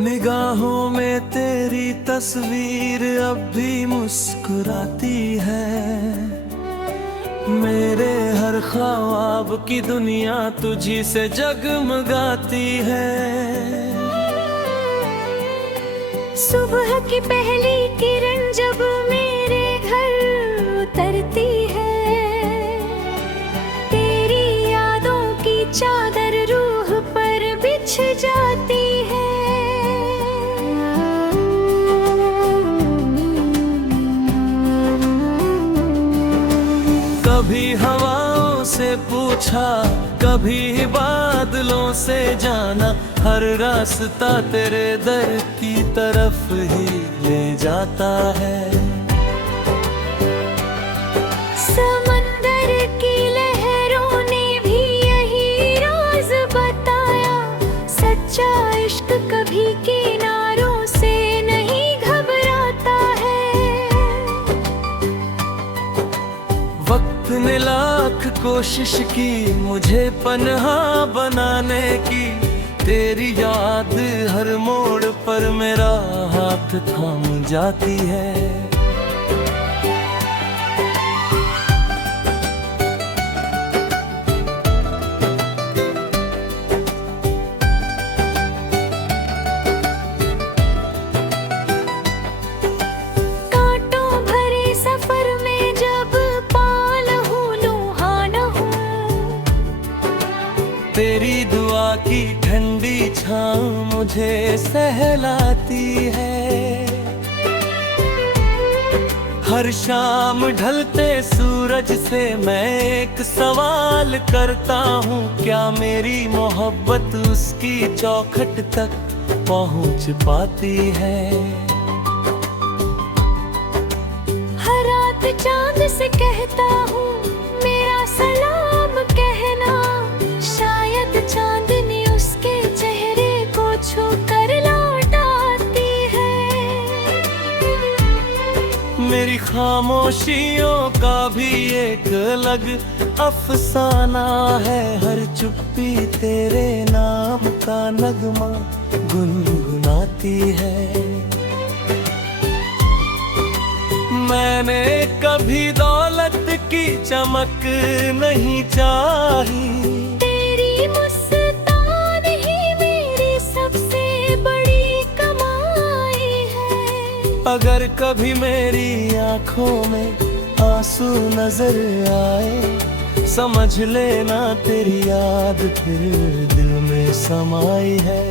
निगाहों में तेरी तस्वीर अब भी मुस्कुराती है। मेरे हर ख्वाब की दुनिया तुझी से जगमगाती है। सुबह की पहली किरण जब मेरे घर उतरती है, तेरी यादों की चादर रूह पर बिछ जाती है। कभी हवाओं से पूछा, कभी बादलों से जाना, हर रास्ता तेरे दर की तरफ ही ले जाता है। समंदर की लहरों ने भी यही राज बताया, सच्चा इश्क कभी किनारों से नहीं घबराता है। वक्त ने लाख कोशिश की मुझे पन्हा बनाने की, तेरी याद हर मोड़ पर मेरा हाथ थाम जाती है। कांटों भरे सफर में जब पाल हूँ लुहान हूँ, तेरी दुआ की ठंडी छाँव मुझे सहलाती है। हर शाम ढलते सूरज से मैं एक सवाल करता हूँ, क्या मेरी मोहब्बत उसकी चौखट तक पहुँच पाती है। हर रात चांद से कहता हूँ मेरा सलाम कहना, शायद चांदनी उसके चेहरे को छू कर लौट आती है। मेरी खामोशियों का भी एक अलग अफसाना है, हर चुप्पी तेरे नाम का नगमा गुनगुनाती है। मैंने कभी दौलत की चमक नहीं चाही, तेरी मुस्कान ही मेरी सबसे बड़ी कमाई है। अगर कभी मेरी आंखों में आंसू नजर आए, समझ लेना तेरी याद फिर दिल में समाई है।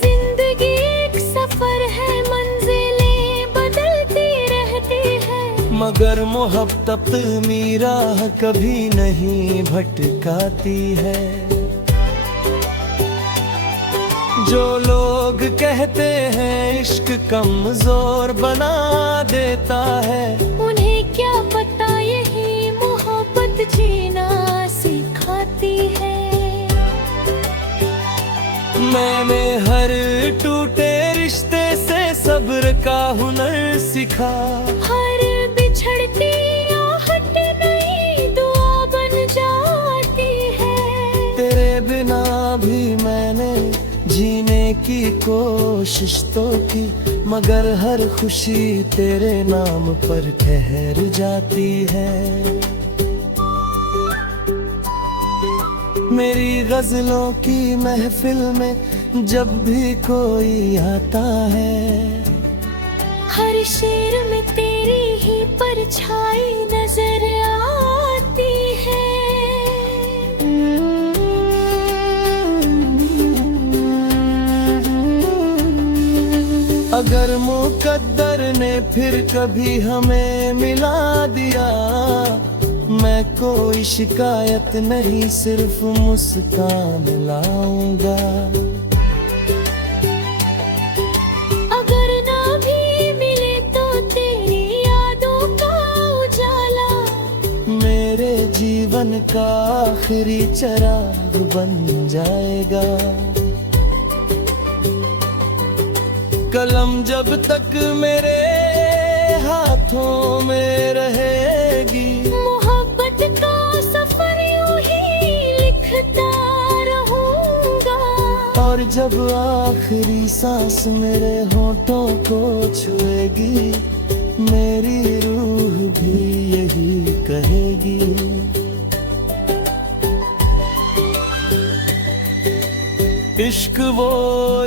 जिंदगी एक सफर है, मंजिलें बदलती रहती है, मगर मोहब्बत मीरा कभी नहीं भटकाती है। जो लोग कहते हैं इश्क कमजोर बना देता है, उन्हें क्या पता यही मोहब्बत जीना सिखाती है। मैंने हर टूटे रिश्ते से सब्र का हुनर सीखा, हर बिछड़ती आहट नई दुआ बन जाती है। तेरे बिना भी मैंने जीने की कोशिश तो की, मगर हर खुशी तेरे नाम पर ठहर जाती है। मेरी गजलों की महफिल में जब भी कोई आता है, हर शेर में तेरी ही परछाई नजर आती है। अगर मुकद्दर ने फिर कभी हमें मिला दिया, मैं कोई शिकायत नहीं सिर्फ मुस्कान लाऊंगा। अगर ना भी मिले तो तेरी यादों का उजाला मेरे जीवन का आखिरी चिराग बन जाएगा। कलम जब तक मेरे हाथों में रहेगी, मोहब्बत का सफर यूं ही लिखता रहूं। और जब आखिरी सांस मेरे होठों को छुएगी, मेरी रूह भी यही कहेगी। इश्क वो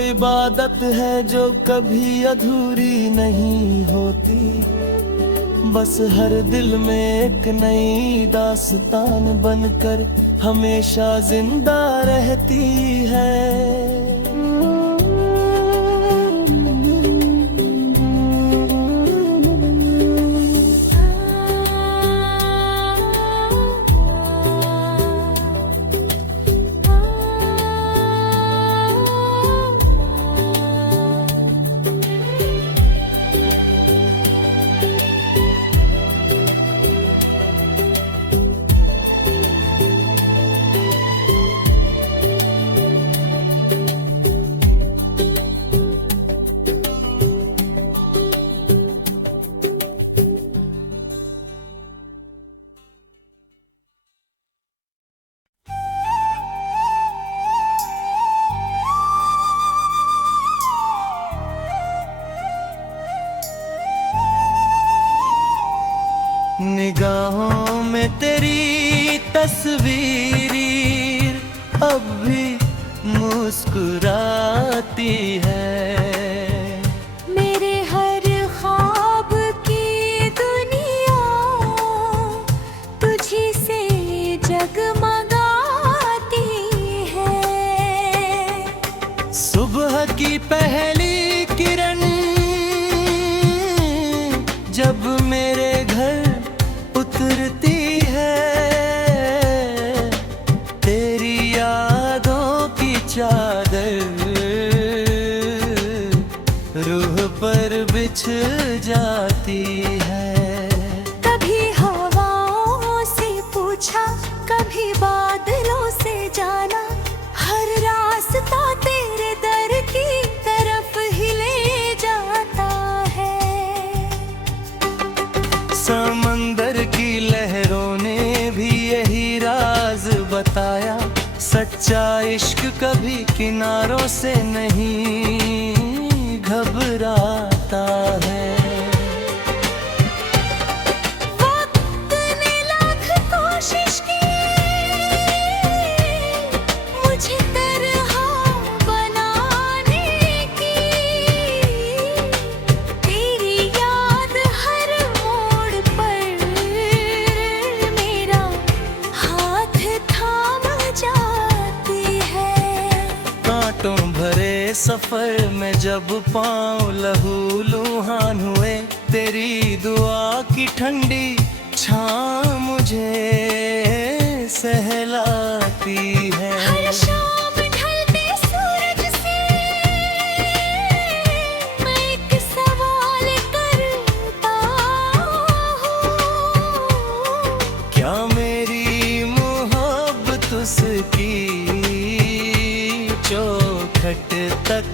इबादत है जो कभी अधूरी नहीं होती, बस हर दिल में एक नई दास्तान बनकर हमेशा जिंदा रहती है। निगाहों में तेरी तस्वीर अब भी मुस्कुराती है। मेरे हर ख्वाब की दुनिया तुझी से जगमगाती है। सुबह की पहली किरण जब मेरे घर उतरती है, तेरी यादों की चादर रूह पर बिछ जाती है। कभी हवाओं से पूछा, कभी बादलों से जाना, हर रास्ता तेरे दर की तरफ ही ले जाता है। समंदर की लहरों ने भी यही राज बताया, सच्चा इश्क कभी किनारों से नहीं घबराता है। वक्त ने लाख कोशिश की मुझे तरह बनाने की, तेरी याद हर मोड़ पर मेरा हाथ थाम जाती है। कांटों भरे सफर में जब पाँव लहूलुहान हुए, तेरी दुआ की ठंडी छाँव मुझे सहलाती है। हर शाम ढलते सूरज से मैं एक सवाल करता हूँ, क्या मेरी मोहब्बत उसकी चौखट तक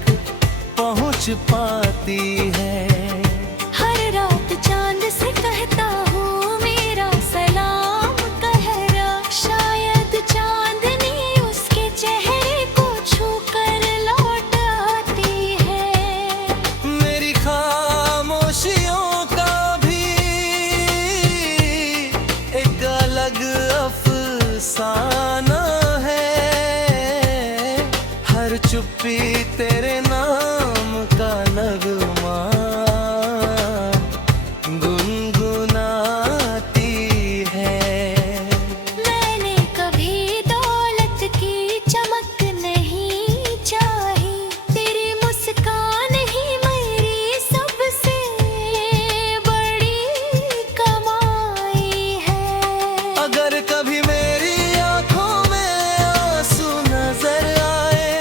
पहुँच पाती है। हर रात चांद से कहता हूँ मेरा सलाम कहरा, शायद चांदनी उसके चेहरे को छूकर लौट आती है। मेरी खामोशियों का भी एक अलग अफसाना है, हर चुप्पी तेरे नाम का नगमा गुनगुनाती है। मैंने कभी दौलत की चमक नहीं चाही, तेरी मुस्कान ही मेरी सबसे बड़ी कमाई है। अगर कभी मेरी आंखों में आंसू नजर आए,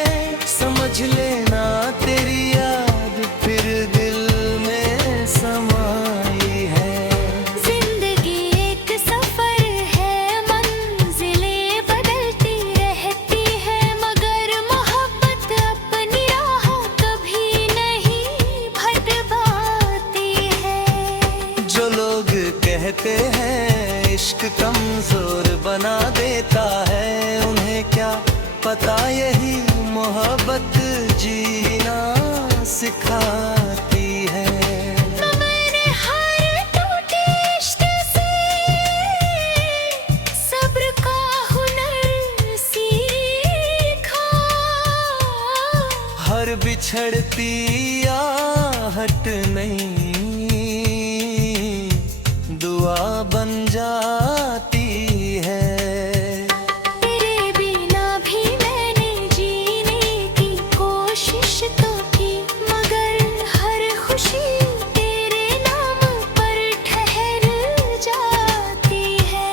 समझ लेना तेरी याद फिर दिल में समाई है। जिंदगी एक सफर है, मंजिलें बदलती रहती है, मगर मोहब्बत अपनी राह कभी नहीं भटकाती है। जो लोग कहते हैं इश्क कमजोर बना देता है, उन्हें क्या पता यही मोहब्बत सिखाती है। मैंने हर टूटे इश्क से सब्र का हुनर सीखा। हर बिछड़ती आहट नहीं दुआ बन जाती है। तेरे बिना भी मैंने जीने की कोशिश तो की, मगर हर खुशी तेरे नाम पर ठहर जाती है।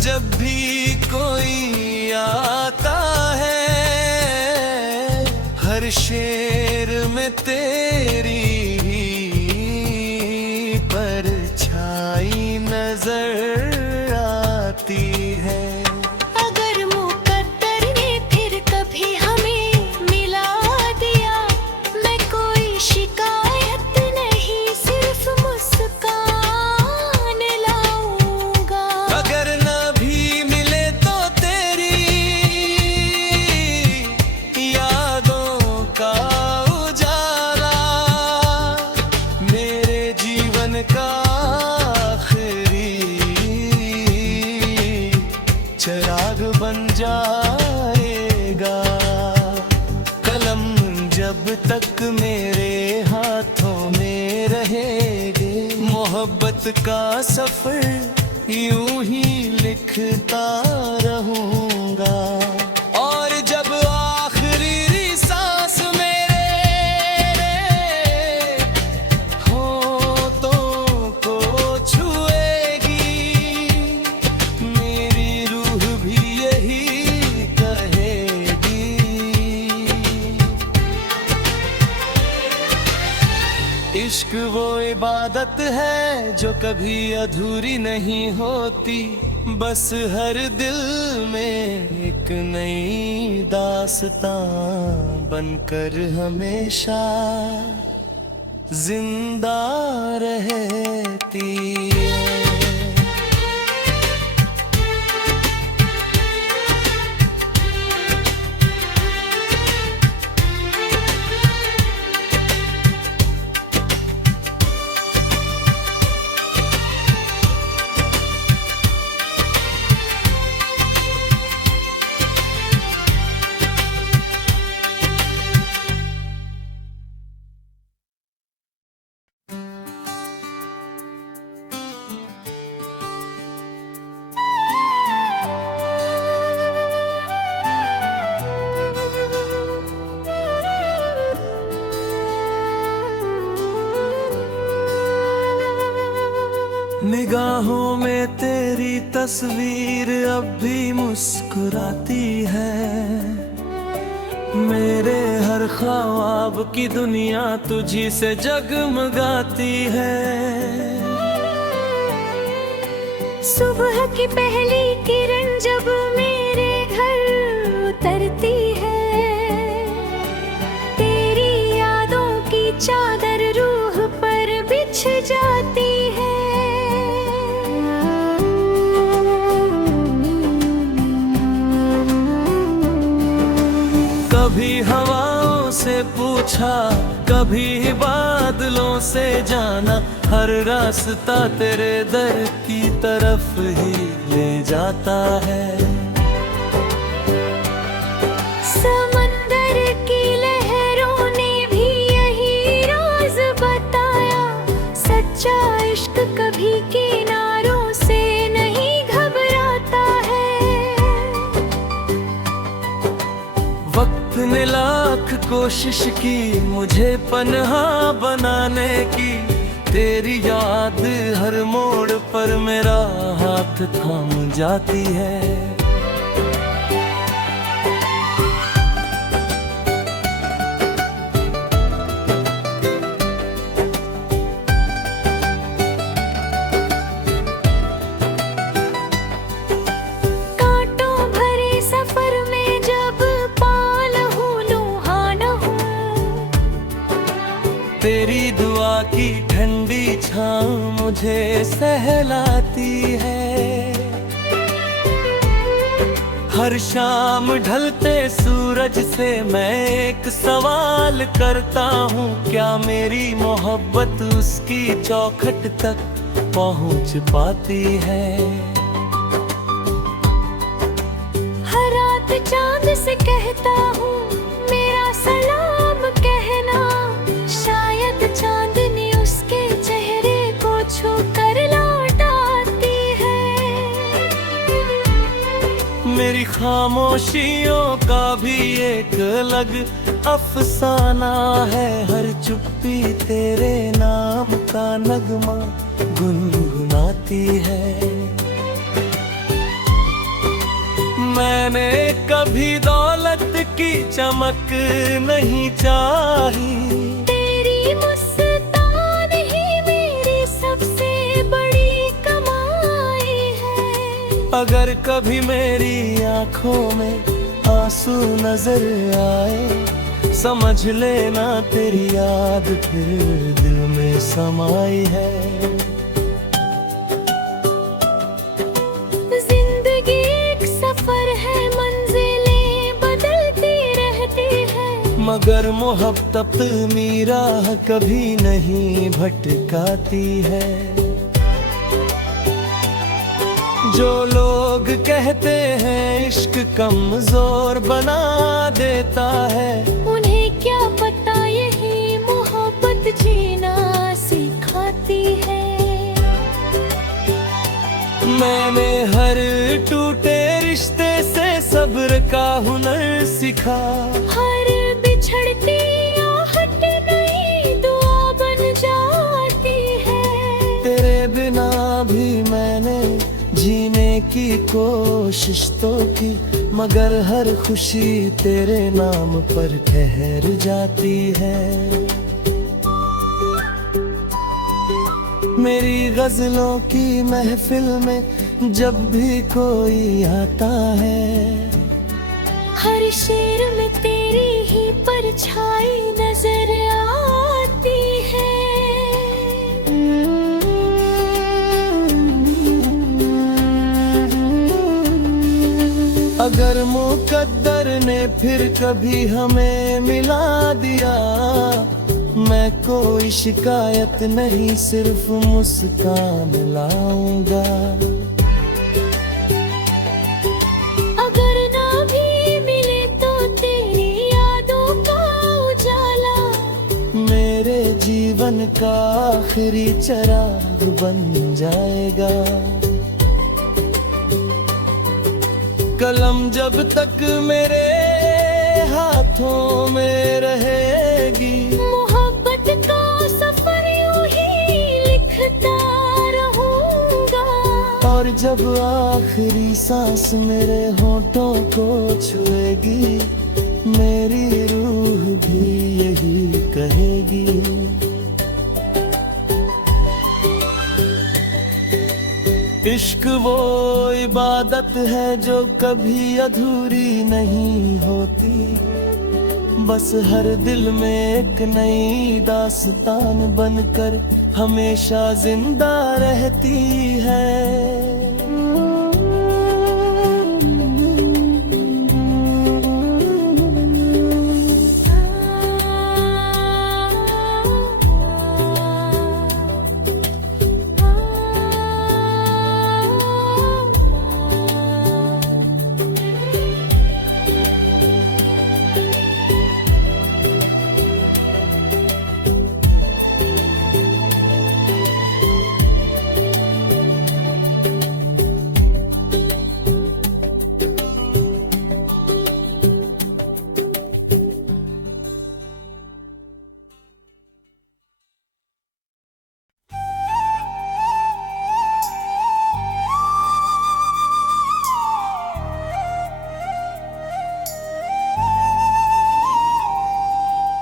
जब भी कोई आता है हर शेर में तेरी परछाई नजर आती है। अगर मुकद्दर ने फिर कभी हमें मिला दिया, मैं कोई शिकायत नहीं सिर्फ मुस्कान लाऊंगा। अगर न भी मिले तो तेरी यादों का उजाला मेरे जीवन का आखिरी चिराग बन जाएगा। कलम जब तक मेरे हाथों में रहेगे, मोहब्बत का सफर यूं ही लिखता रहूंगा। और जब आखिरी सांस मेरे होठों को छुएगी, मेरी रूह भी यही कहेगी। इश्क वो इबादत है जो कभी अधूरी नहीं होती, बस हर दिल में एक नई दास्तां बनकर हमेशा जिंदा रहती है। निगाहों में तेरी तस्वीर अब भी मुस्कुराती है। मेरे हर ख्वाब की दुनिया तुझी से जगमगाती है। सुबह की पहली किरण जब मेरे घर उतरती है, तेरी यादों की चादर रूह पर बिछ जाती है। कभी हवाओं से पूछा, कभी बादलों से जाना, हर रास्ता तेरे दर की तरफ ही ले जाता है। समंदर की लहरों ने भी यही राज बताया, सच्चा इश्क कभी किनारों से नहीं घबराता है। वक्त ने लाख कोशिश की मुझे पनहा बनाने की, तेरी याद हर मोड़ पर मेरा हाथ थाम जाती है। तेरी दुआ की ठंडी छाँव मुझे सहलाती है। हर शाम ढलते सूरज से मैं एक सवाल करता हूँ, क्या मेरी मोहब्बत उसकी चौखट तक पहुँच पाती है। हर रात चांद से कहता हूँ मेरा सलाम कहना, शायद चांदनी उसके चेहरे को छू कर लौट आती है। मेरी खामोशियों का भी एक अलग अफसाना है, हर चुप्पी तेरे नाम का नगमा गुनगुनाती है। मैंने कभी दौलत की चमक नहीं चाही, तेरी मुस्कान ही मेरी सबसे बड़ी कमाई है। अगर कभी मेरी आंखों में आंसू नजर आए, समझ लेना तेरी याद फिर दिल में समाई है। जिंदगी एक सफर है, मंजिलें बदलती रहती है, मगर मोहब्बत मेरा कभी नहीं भटकाती है। जो लोग कहते हैं इश्क कमजोर बना देता है, उन्हें क्या पता यही मोहब्बत जीना सिखाती है। मैंने हर टूटे रिश्ते से सब्र का हुनर सीखा, हर बिछड़ती आहट नई दुआ बन जाती है। तेरे बिना भी मैंने जीने की कोशिश तो की, मगर हर खुशी तेरे नाम पर ठहर जाती है। मेरी गजलों की महफिल में जब भी कोई आता है, हर शेर में तेरी ही परछाई नजर आती है। अगर मुकद्दर ने फिर कभी हमें मिला दिया, मैं कोई शिकायत नहीं, सिर्फ मुस्कान लाऊंगा। अगर ना भी मिले तो तेरी यादों का उजाला मेरे जीवन का आखिरी चिराग बन जाएगा। कलम जब तक मेरे हाथों में रहेगी, मोहब्बत का सफर यूं ही लिखता रहूंगा। और जब आखिरी सांस मेरे होठों को छुएगी, मेरी रूह भी यही कहेगी। इश्क वो इबादत है जो कभी अधूरी नहीं होती, बस हर दिल में एक नई दास्तान बनकर हमेशा जिंदा रहती है।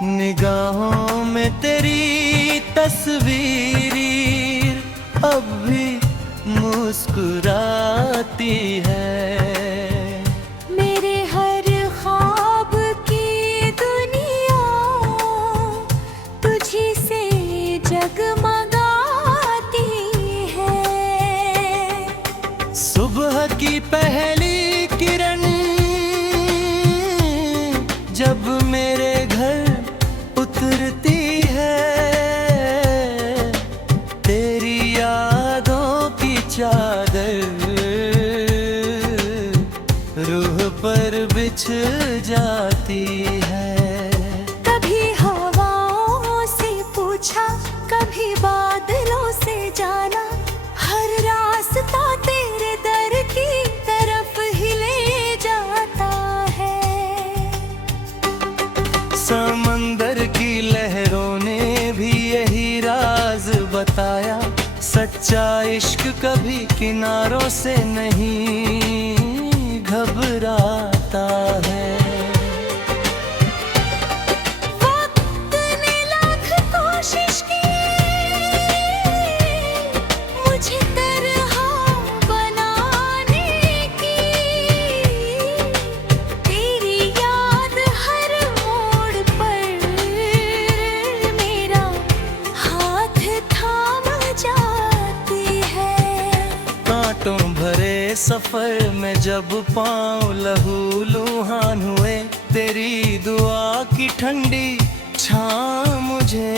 निगाहों में तेरी तस्वीर अब भी मुस्कुराती है। मेरे हर ख्वाब की दुनिया तुझी से जाती है। कभी हवाओं से पूछा, कभी बादलों से जाना, हर रास्ता तेरे दर की तरफ ही ले जाता है। समंदर की लहरों ने भी यही राज बताया, सच्चा इश्क कभी किनारों से नहीं घबराता है। वक्त ने लाख कोशिश की मुझे तरह बनाने की, तेरी याद हर मोड़ पर मेरा हाथ थाम जाती है। कांटों भरे सफर में जब पाँव लहूलुहान हुए, तेरी दुआ की ठंडी छाँ मुझे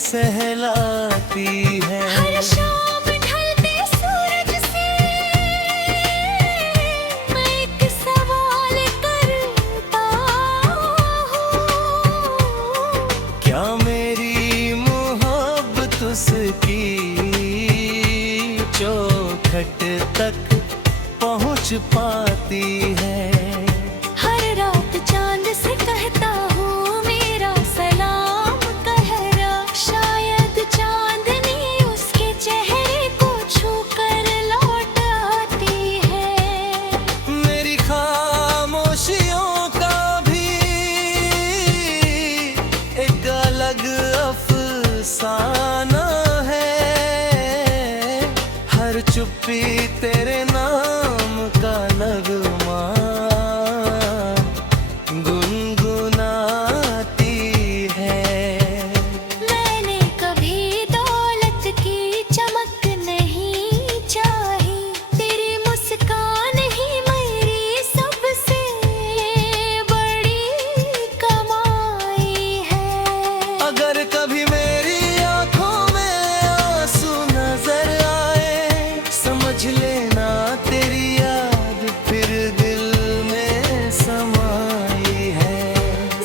सहलाती है। हर शाम ढलते सूरज से मैं एक सवाल करता हूँ, क्या मेरी मोहब्बत उसकी चौखट तक पहुँच पाती है। हर रात चांद से कहता हूँ मेरा सलाम कहरा, शायद चांदनी उसके चेहरे को छू कर लौट आती है। मेरी खामोशियों का भी एक अलग अफसाना है, हर चुप्पी तेरे नाम का नगमा गुनगुनाती है। मैंने कभी दौलत की चमक नहीं चाही, तेरी मुस्कान ही मेरी सबसे बड़ी कमाई है। अगर कभी मेरी आंखों में आंसू नजर आए, समझ लेना तेरी याद फिर दिल में समाई है।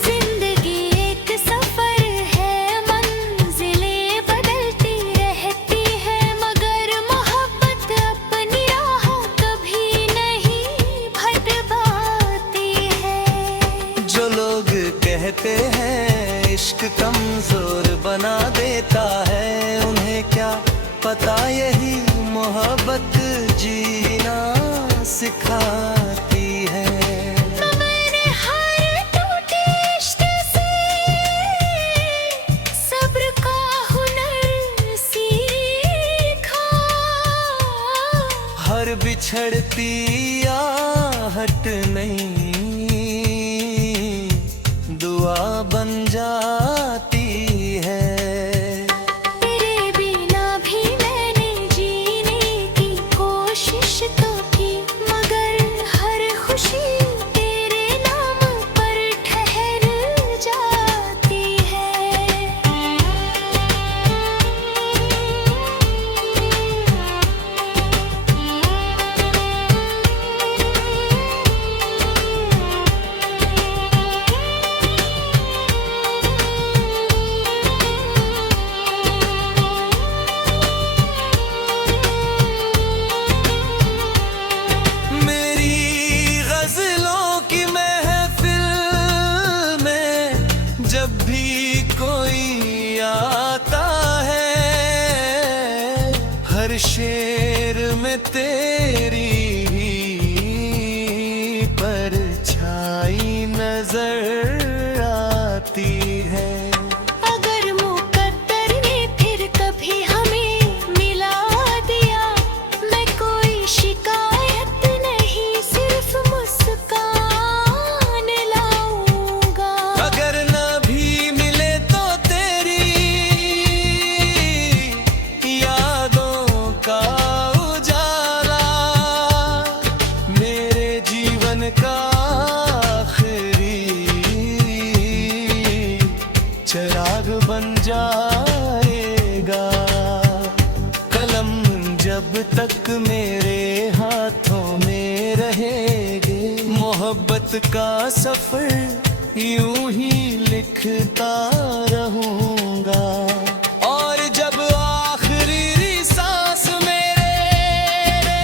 जिंदगी एक सफर है, मंजिलें बदलती रहती है, मगर मोहब्बत अपनी राह कभी नहीं भटकाती है। जो लोग कहते हैं इश्क कमजोर बना देता है, उन्हें क्या पता यही मोहब्बत जीना सिखाती है। मैंने हर टूटे इश्क से सब्र का हुनर सीखा, हर बिछड़ती आहट नहीं दुआ बन जाती है। तेरे बिना भी मैंने जीने की कोशिश तो की, मगर हर खुशी तेरे नाम पर ठहर जाती मेरी गजलों की महफिल में जब भी कोई आता है, हर शेर में तेरी ही परछाई नजर आती है। अगर मुकद्दर ने फिर कभी हमें मिला दिया, मैं कोई शिकायत नहीं, सिर्फ मुस्कान लाऊंगा। अगर न भी मिले तो तेरी यादों का उजाला मेरे जीवन का आखिरी वक्त का सफर यूं ही लिखता रहूंगा। और जब आखिरी सांस मेरे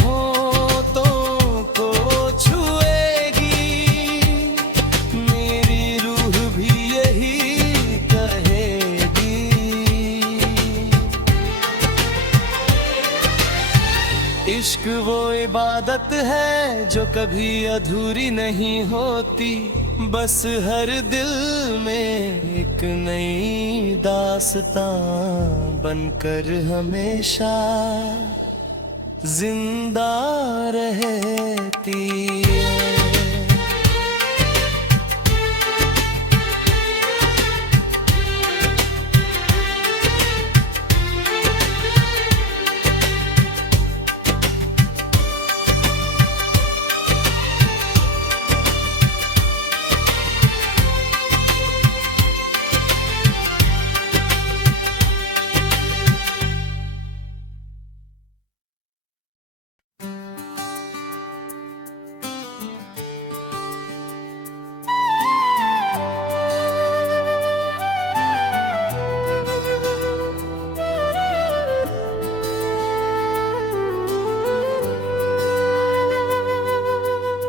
होठों को छुएगी, मेरी रूह भी यही कहेगी। इश्क वो इबादत है जो कभी अधूरी नहीं होती, बस हर दिल में एक नई दास्तां बनकर हमेशा जिंदा रहती है।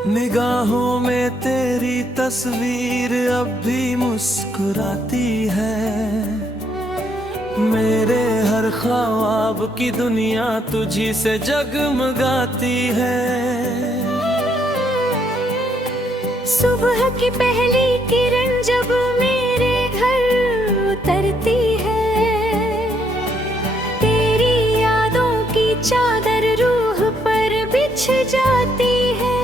निगाहों में तेरी तस्वीर अब भी मुस्कुराती है, मेरे हर ख्वाब की दुनिया तुझी से जगमगाती है। सुबह की पहली किरण जब मेरे घर उतरती है, तेरी यादों की चादर रूह पर बिछ जाती है।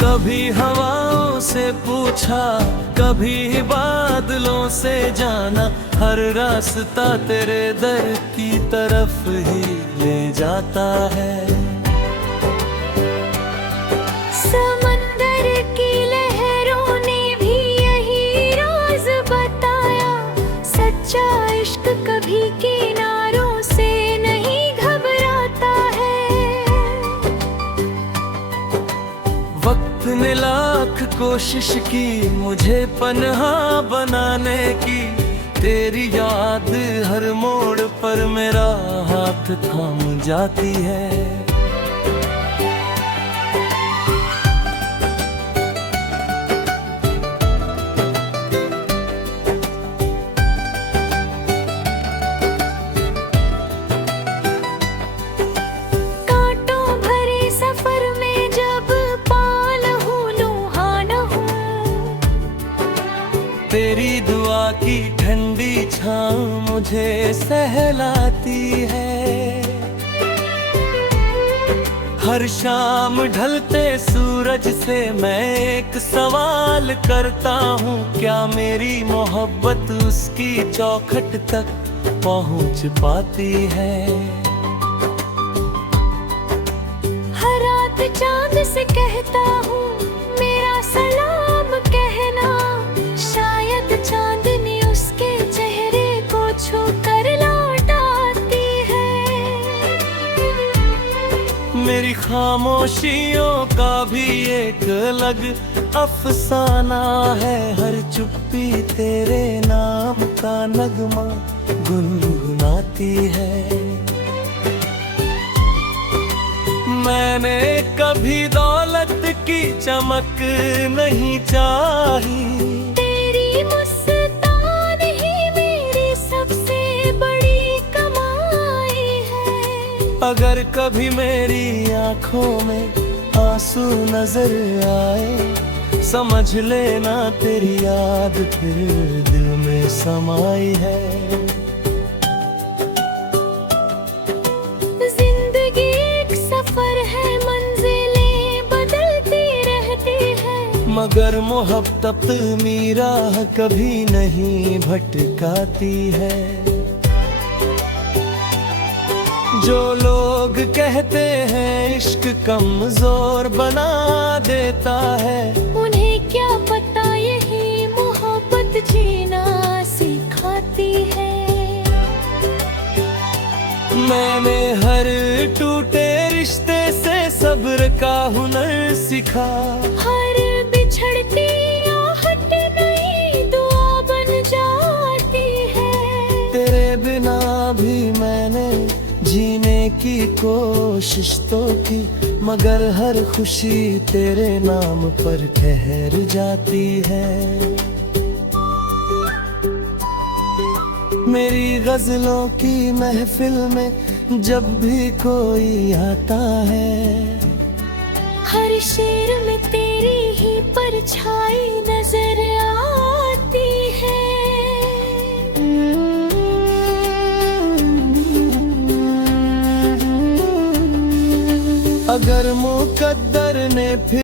कभी हवाओं से पूछा, कभी बादलों से जाना, हर रास्ता तेरे दर की तरफ ही ले जाता है। समंदर की लहरों ने भी यही राज बताया, सच्चा इश्क कभी किनारों से नहीं घबराता है। वक्त ने लाख कोशिश की मुझे पनहा बनाने की, तेरी याद हर मोड़ पर मेरा हाथ थाम जाती है। कांटों भरे सफर में जब पाल हूँ लुहाना हूँ, तेरी दुआ की ठंडी छाँव मुझे सहलाती है। हर शाम ढलते सूरज से मैं एक सवाल करता हूँ, क्या मेरी मोहब्बत उसकी चौखट तक पहुँच पाती है। हर रात चांद से कहता हूँ मेरा सलाम कहना, शायद चांदनी उसके चेहरे को छू कर लौट आती है। मेरी खामोशियों का भी एक अलग अफसाना है, हर चुप्पी तेरे नाम का नगमा गुनगुनाती है। मैंने कभी दौलत की चमक नहीं चाही, तेरी मुस्कान ही मेरी सबसे बड़ी कमाई है। अगर कभी मेरी आंखों में आंसू नजर आए, समझ लेना तेरी याद फिर दिल में समाई है। जिंदगी एक सफर है, मंजिलें बदलती रहती है, मगर मोहब्बत मेरा कभी नहीं भटकाती है। जो लोग कहते हैं इश्क कमजोर बना देता है, उन्हें क्या पता यही मोहब्बत जीना सिखाती है। मैंने हर टूटे रिश्ते से सब्र का हुनर सीखा। हर बिछड़ती आहट नई दुआ बन जाती है। तेरे बिना भी मैंने जीने की कोशिश तो की, मगर हर खुशी तेरे नाम पर ठहर जाती है। मेरी गजलों की महफिल में जब भी कोई आता है, हर शेर में तेरी ही परछाई नजर आती है। अगर मुकद्दर ने फिर